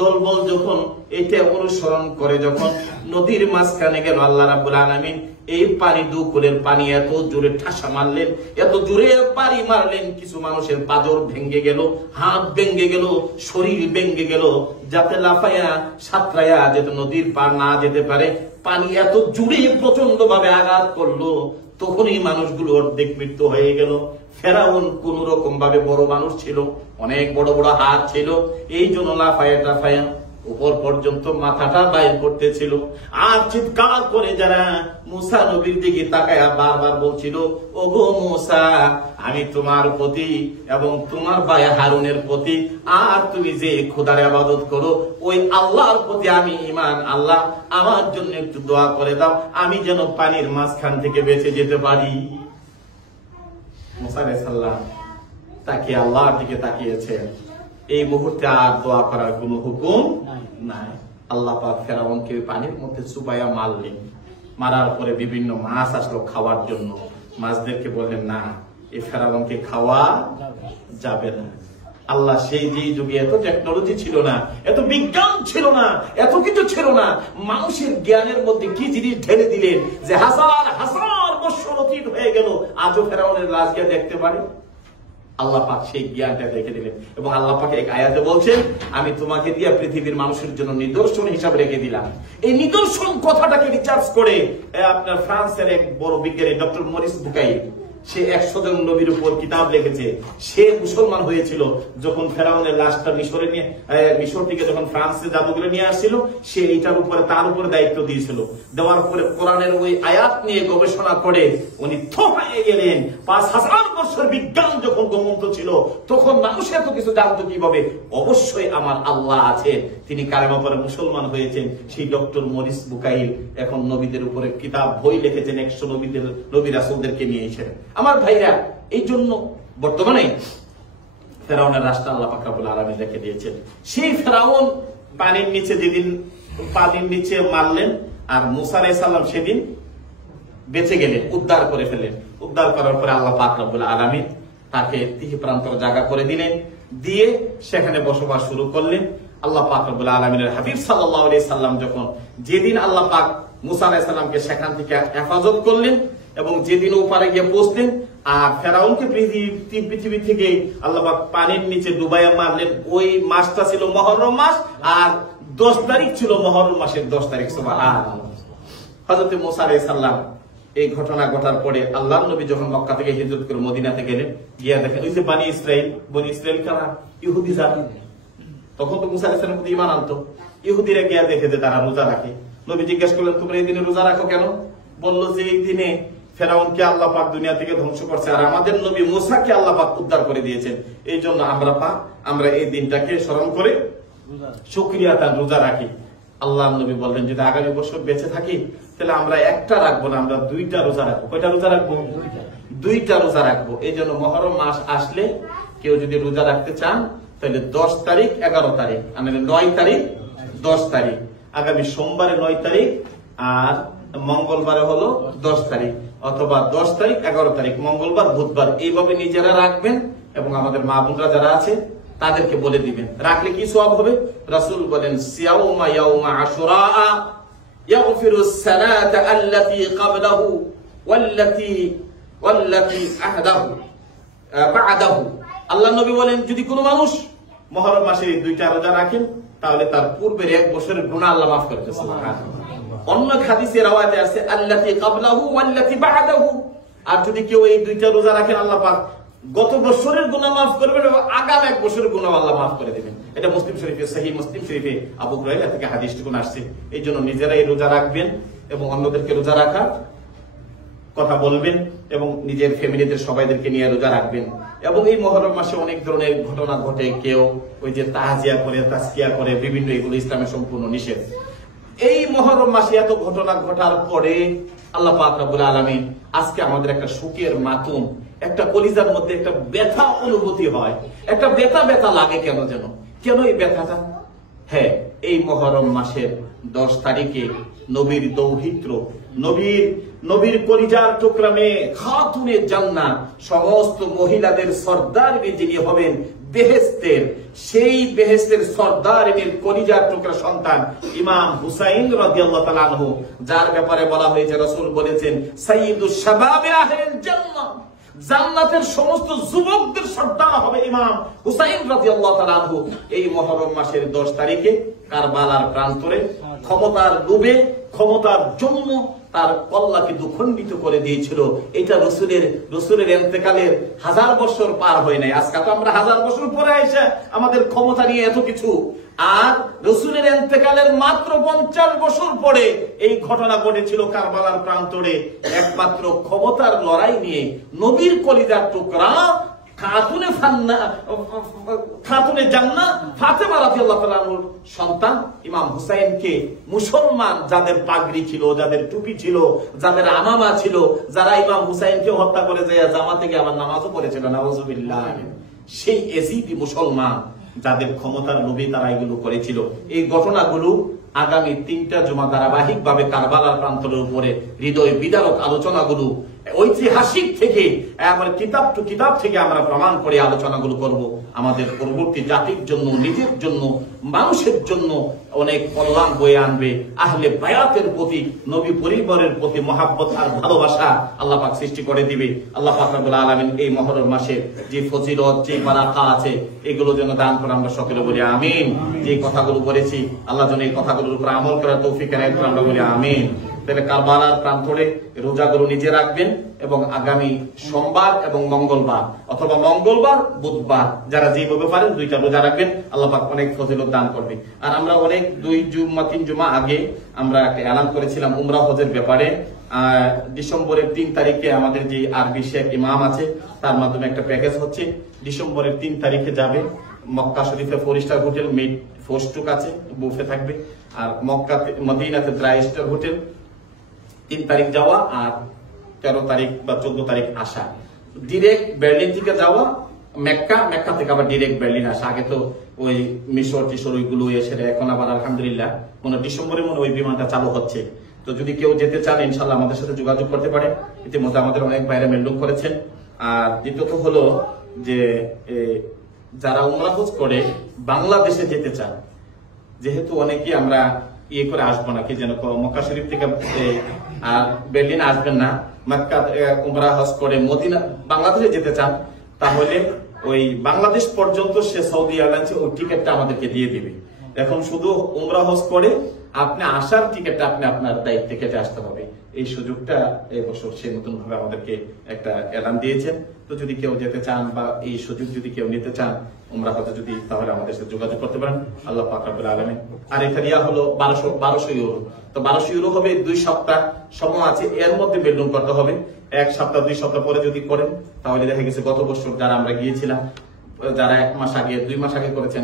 দলবল যখন এটা অনুসরণ করে যখন নদীর মাঝখানে গেল, আল্লাহ রাব্বুল আলামিন এই পানি দুকুলের পানি এত জোরে ঠাসা মারলেন, এত জোরে পানি মারলেন, কিছু মানুষের পাজর ভেঙে গেল, হাত ভেঙে গেল, শরীর ভেঙে গেল, যাতে লাফায়া সাঁতরায়া যেতে নদীর পার না যেতে পারে। পানি এত জোরে প্রচন্ড ভাবে আঘাত করলো, তখন এই মানুষগুলো অর্ধেক মৃত্যু হয়ে গেল। ফেরাউন কোন রকম ভাবে বড় মানুষ ছিল, অনেক বড় বড় হাত ছিল, এই জন্য লাফায়া টাফায়া উপর পর্যন্ত মাথাটা বাইর করতেছিল। আর চিৎকার করে যারা মুসা নবীর দিকে তাকায়া বারবার বলছিল, ওগো মুসা, আমি তোমার প্রতি এবং তোমার ভাই হারুনের প্রতি আর তুমি যে খোদার ইবাদত করো ওই আল্লাহর প্রতি আমি ঈমান। আল্লাহ আমার জন্য একটু দোয়া করে দাও, আমি যেন পানির মাঝখান থেকে বেঁচে যেতে পারি। মুসা আলাইহিস সালাম তাকিয়ে আল্লাহর দিকে তাকিয়েছেন। এই মুহূর্তে আর দোয়া করার কোন হুকুম নাই। আল্লাহ পাক ফেরাউনকে পানির মধ্যে চুবাইয়া মারলেন। মারার পরে বিভিন্ন মাছ আসলো খাওয়ার জন্য। মাছদেরকে বললেন, না, এই ফেরাউনকে খাওয়া যাবে না। আল্লাহ সেই যে যুগে এত টেকনোলজি ছিল না, এত বিজ্ঞান ছিল না, এত কিছু ছিল না, মানুষের জ্ঞানের মধ্যে কি জিনিস ঢেলে দিলেন যে হাজার হাজার বছর অতীত হয়ে গেল, আজও ফেরাউনের লাশ গিয়ে দেখতে পারে। আল্লাহ পাক সেই জ্ঞানটা দেখে দিলেন এবং আল্লাহ পাক এক আয়াতে বলছেন, আমি তোমাকে দিয়ে পৃথিবীর মানুষের জন্য নিদর্শন হিসাবে রেখে দিলাম। এই নিদর্শন কথাটাকে রিচার্জ করে আপনার ফ্রান্সের এক বড় বিজ্ঞানী ডক্টর মরিস বুকাই, সে 100 জন নবীর উপর কিতাব লিখেছে। সে মুসলমান হয়েছিল যখন ফেরাউনের লাশটা মিশর থেকে যখন ফ্রান্সে জাদুঘরে নিয়ে আসছিল, সে এইটার উপরে তার উপরে দায়িত্ব দিয়েছিল। দেওয়ার পরে কোরআনের ওই আয়াত নিয়ে গবেষণা করে উনি থমকে গেলেন। 5000 বছর বিজ্ঞান যখন ঘুমন্ত ছিল, তখন মানুষ এত কিছু জানতো কিভাবে? অবশ্যই আমার আল্লাহ আছেন, তিনি কালেমা পড়ে মুসলমান হয়েছেন। সেই ডক্টর মরিস বুকাইল এখন নবীদের উপরে কিতাব বই লিখেছেন, 100 নবী রাসূলদেরকে নিয়ে এসেছেন। আমার ভাইরা, এই জন্য বর্তমানে ফেরাউনের রাষ্ট্র আল্লাহ পাক রব্বুল আলামিন রেখে দিয়েছেন। সেই ফেরাউন পানির নিচে যেদিন পানির নিচে মারলেন, আর মুসা আলাইহিস সালাম সেদিন বেঁচে গেলেন, উদ্ধার করে ফেললেন। উদ্ধার করার পরে আল্লাহ পাক রব্বুল আলামিন তাকে তিহি প্রান্তর জায়গা করে দিলেন, দিয়ে সেখানে বসবাস শুরু করলেন। আল্লাহ পাক রব্বুল আলামিনের হাবিব সাল্লাল্লাহু আলাইহি সাল্লাম যখন যেদিন আল্লাহ পাক মুসা আলাইহিস সালামকে সেখান থেকে হেফাজত করলেন এবং যেদিন ওপারে গিয়ে পৌঁছলেন, আর ফেরাউনকে পৃথিবী থেকে আল্লাহ পাক পানির নিচে ডুবাইয়া মারলেন, ওই মাসটা ছিল মুহররম মাস, আর 10 তারিখ ছিল মুহররম মাসের 10 তারিখ। সুবহানাল্লাহ। হযরত মুসা আলাইহিস সালাম এই ঘটনা ঘটার পরে আল্লাহর নবী যখন মক্কা থেকে হিজরত করে মদিনাতে গেলেন, গিয়া দেখেন ওই যে বনি ইসরাইল কারা? ইহুদি জাতি। তখন তো মুসা আলাইহিস সালাম ঈমান আনতো। ইহুদিরা গিয়া দেখে যে তারা রোজা রাখে। নবী জিজ্ঞাসা করলেন, তোমরা এই দিনে রোজা রাখো কেন? বললো যে এই দিনে ফেরাউনকে আল্লাহ পাক দুনিয়া থেকে ধ্বংস করছে, আর আমাদের নবী মুসাকে আল্লাহ পাক উদ্ধার করে দিয়েছেন। এই জন্য আমরা এই দিনটাকে স্মরণ করে শুকরিয়া তার রোজা রাখি। আল্লাহ নবী বললেন, যদি আগামী বছর বেঁচে থাকি তাহলে আমরা একটা রাখবো না, আমরা 2টা রোজা রাখবো। কয়টা রোজা রাখবো? 2টা রোজা রাখবো। এই জন্য মুহররম মাস আসলে কেউ যদি রোজা রাখতে চান তাহলে 10 তারিখ 11 তারিখ, মানে 9 তারিখ 10 তারিখ, আগামী সোমবারে 9 তারিখ আর মঙ্গলবারে হলো 10 তারিখ, অথবা 10 তারিখ 11 তারিখ, মঙ্গলবার বুধবার, এইভাবে নিজেরা রাখবেন এবং আমাদের মা বোনরা যারা আছে তাদেরকে বলে দিবেন। রাখলে কি সওয়াব হবে? রাসূল বলেন, সিয়াউমা ইয়াউমা আশুরা ইয়াগফিরুস সালাতা আল্লাতী ক্বাবলাহু ওয়াল্লাতী আহদাহু বা'দাহু। আল্লাহ নবী বলেন, যদি কোনো মানুষ মুহররম মাসের 2টা রোজা রাখেন তাহলে তার পূর্বের 1 বছরের গুনাহ আল্লাহ মাফ করে দেন। সুবহানাল্লাহ। অন্য হাদিসে রাওয়াতে আছে আল্লাতী ক্বাবলাহু ওয়াল্লাতী বা'দাহু। আর যদি কেউ এই 2টা রোজা রাখেন, আল্লাহ পাক গত বছরের গুনাহ মাফ করবেন এবং আগামী 1 বছরের গুনাহ আল্লাহ মাফ করে দিবেন। এটা মুসলিম শরীফে, সহিহ মুসলিম শরীফে আবু হুরায়রা থেকে হাদিসটুকু আসছে। এই জন্য নিজেরাই রোজা রাখবেন এবং অন্যদেরকে রোজা রাখার কথা বলবেন এবং নিজের ফ্যামিলিদের সবাইদেরকে নিয়ে রোজা রাখবেন। এবং এই মুহররম মাসে অনেক ধরনের ঘটনা ঘটে, কেউ ওই যে তাজিয়া করে, তাজকিয়া করে, বিভিন্ন, এগুলো ইসলামে সম্পূর্ণ নিষেধ। এই মুহররম মাসে এত ঘটনা ঘটার পরে আল্লাহ পাক রব্বুল আলামিন আজকে আমাদের একটা সুখের মাতুম, একটা কলিজার মধ্যে একটা ব্যথা অনুভূতি হয়, একটা ব্যথা লাগে কেন যেন। কেন এই ব্যথাটা? হ্যাঁ, এই মুহররম মাসের 10 তারিখে নবীর দৌহিত্র, নবীর কলিজার টুকরা মেয়ে খাতুনে জান্নাত, সমস্ত মহিলাদের সর্দারিনী যিনি হবেন বেহেশতের, সেই বেহেশতের সর্দারিনীর কলিজার টুকরা সন্তান ইমাম হুসাইন রাদিয়াল্লাহু তাআলা আনহু, যার ব্যাপারে বলা হয়েছে, রাসূল বলেছেন, সাইয়্যিদুশ শাবাবে আহলিল জান্নাহ, জান্নাতের সমস্ত যুবকদের সর্দার হবে ইমাম হুসাইন রাদিয়াল্লাহু তাআলা আনহু। এই মুহররম মাসের 10 তারিখে কারবালার প্রান্তরে ক্ষমতার লোভে, ক্ষমতার জন্য তার কল্লাকে দুখণ্ডিত করে দিয়েছিল। এটা রসুলের ইন্তেকালের 1000 বছর পার হয় নাই। আজকে তো আমরা 1000 বছর পরে এসে আমাদের ক্ষমতা নিয়ে এত কিছু, আর রসুলের ইন্তেকালের মাত্র 50 বছর পরে এই ঘটনা ঘটেছিল কারবালার প্রান্তরে, একমাত্র ক্ষমতার লড়াই নিয়ে নবীর কলিজার টুকরা খাতুনে জান্নাত ফাতেমা রাদিয়াল্লাহু তাআলা আনহার সন্তান ইমাম হুসাইনকে, মুসলমান যাদের পাগড়ি ছিল, যাদের টুপি ছিল, যাদের আমামা ছিল, যারা ইমাম হুসাইনকে হত্যা করে যায় জামাতে গিয়ে আবার নামাজও পড়েছিল, নাউযুবিল্লাহ, সেই এজিদি মুসলমান যাদের ক্ষমতার লোভে তারা এগুলো করেছিল। এই ঘটনাগুলো আগামী 3টা জুমা ধারাবাহিক ভাবে কারবালার প্রান্তরের উপরে হৃদয় বিদারক আলোচনাগুলো ঐতিহাসিক থেকে মানে কিতাব টু কিতাব থেকে আমরা প্রমাণ করে আলোচনাগুলো করব। আমাদের পরবর্তী জাতির জন্য, নিজের জন্য, মানুষের জন্য অনেক কল্যাণ বয়ে আনবে। আহলে বায়াতের প্রতি, নবী পরিবারের প্রতি মহাব্বত আর ভালোবাসা আল্লাহ পাক সৃষ্টি করে দিবে। আল্লাহ পাক রব্বুল আলামিন এই মহরম মাসে যে ফজিলত, যে বারাকা আছে, এগুলো যেন দান করে আমরা সকলে বলি আমিন। যে কথাগুলো বলেছি আল্লাহ যেন এই কথাগুলোর উপর আমল করার তৌফিক এনায়েত করে আমরা বলি আমিন। তাহলে কারবালার প্রান্তরে রোজাগুলো নিজে রাখবেন এবং আগামী সোমবার এবং মঙ্গলবার অথবা মঙ্গলবার বুধবার যারা যেভাবে পারেন 2টা রোজা রাখবেন। আল্লাহ পাক অনেক ফজিলত দান করবে। আর আমরা অনেক 2 জুমা 3 জুমা আগে আমরা একটা এলান করেছিলাম উমরা হজের ব্যাপারে। ডিসেম্বরের 3 তারিখে আমাদের যে আরবি শেখ ইমাম আছে তার মাধ্যমে একটা প্যাকেজ হচ্ছে। ডিসেম্বরের 3 তারিখে যাবে মক্কা শরীফে 4-স্টার হোটেল, মিড 4 আছে, বুফে থাকবে। আর মক্কা মদিনাতে 3-স্টার হোটেল, 3 তারিখ যাওয়া আর 13 তারিখ বা 14 তারিখ আসা। ডিরেক্ট বার্লিন থেকে যাওয়া মেক্কা, মেক্কা থেকে আবার ডিরেক্ট বার্লিন আসা। আগে তো ওই মিশর টিশর ওইগুলো এসে, এখন আবার আলহামদুলিল্লাহ ডিসেম্বরে ওই বিমানটা চালু হচ্ছে। তো যদি কেউ যেতে চান ইনশাল্লাহ আমাদের সাথে যোগাযোগ করতে পারে। ইতিমধ্যে আমাদের অনেক বাইরে মেলডুম করেছেন। আর দ্বিতীয়ত হলো যে যারা উমরা হজ করে বাংলাদেশে যেতে চান, যেহেতু অনেকেই আমরা ইয়ে করে আসবো না, কি যেন মক্কা শরীফ থেকে আর বার্লিন আসবেন না, মক্কা উমরা হজ করে মদিনা বাংলাদেশে যেতে চান, তাহলে ওই বাংলাদেশ পর্যন্ত সে সৌদি এয়ারলাইন্সে ওই টিকিটটা আমাদেরকে দিয়ে দিবে। এখন শুধু উমরা হজ করে আপনি আসার টিকিটটা আপনি আপনার দায়িত্বে কেটে আসতে হবে। এই সুযোগটা এবছর সে নতুন ভাবে আমাদেরকে একটা এলান দিয়েছেন। তো যদি কেউ যেতে চান বা এই সুযোগ যদি কেউ নিতে চান উমরা হজে, যদি তাহলে আমাদের সাথে যোগাযোগ করতে পারেন। আল্লাহ পাক রব্বুল আলামিন। আর এখানে হলো 1200 ইউরো। তো 1200 ইউরো হবে 2 সপ্তাহ সময় আছে, এর মধ্যে বেলুন করতে হবে। 1 সপ্তাহ 2 সপ্তাহ পরে যদি করেন তাহলে দেখা গেছে গত বছর যারা আমরা গিয়েছিলাম, যারা 1 মাস আগে 2 মাস আগে করেছেন